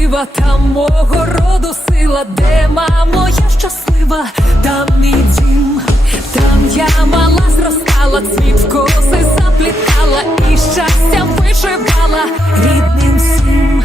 сила, там мого роду сила, де мамо, я щаслива, там мій дім, там я мала зростала, цвіт коси заплітала і щастям вишивала рідним всім.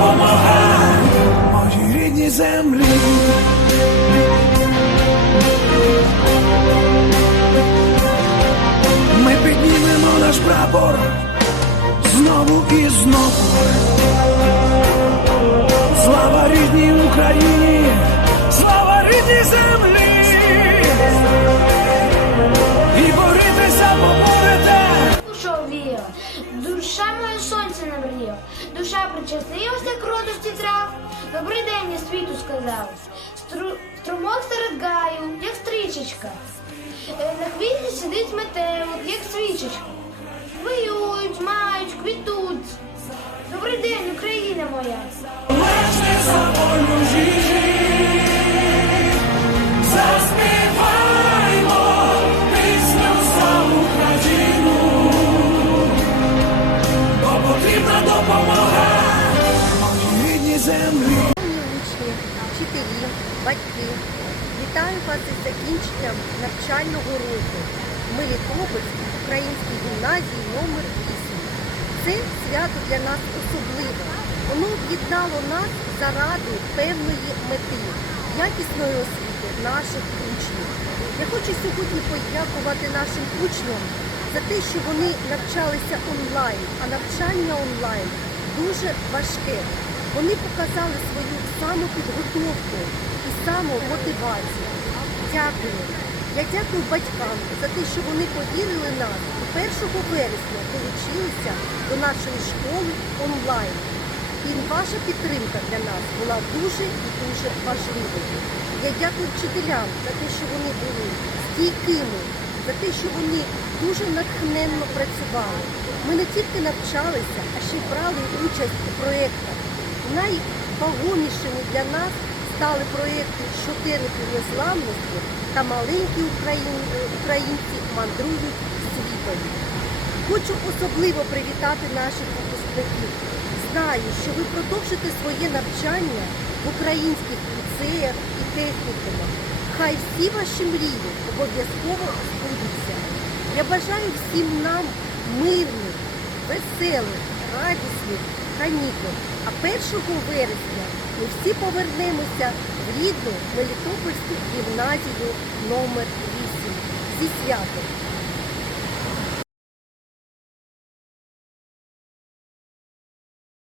допомога моїй рідній землі. Ми піднімемо наш прапор знову і знову. Слава рідній Україні, сонце душа причастилася к родості трав. Добрий день я світу сказав. Стру, струмок серед гаю, як стрічечка. Е, На хвілі сидить метелик, як свічечка. Виють, мають, квітуть. Добрий день, Україна моя. Батьки, вітаю вас із закінченням навчального року в Мелітопольській українській гімназії номер 8 Це свято для нас особливе. Воно об'єднало нас заради певної мети, якісної освіти наших учнів. Я хочу сьогодні подякувати нашим учням за те, що вони навчалися онлайн, а навчання онлайн дуже важке. Вони показали свою самопідготовку і самомотивацію. Дякую. Я дякую батькам за те, що вони повірили нас і 1 вересня долучилися до нашої школи онлайн. І ваша підтримка для нас була дуже і дуже важливою. Я дякую вчителям за те, що вони були стійкими, за те, що вони дуже натхненно працювали. Ми не тільки навчалися, а ще брали участь у проєктах. Найвагомішими для нас стали проєкти щоденників незламності та маленькі українці мандрують світом. Хочу особливо привітати наших випускників. Знаю, що ви продовжите своє навчання в українських ліцеях і технікумах. Хай всі ваші мрії обов'язково збудуться. Я бажаю всім нам мирних, веселих, радісних канікул. А 1 вересня ми всі повернемося в рідну Мелітопольську гімназію номер 8 зі святом.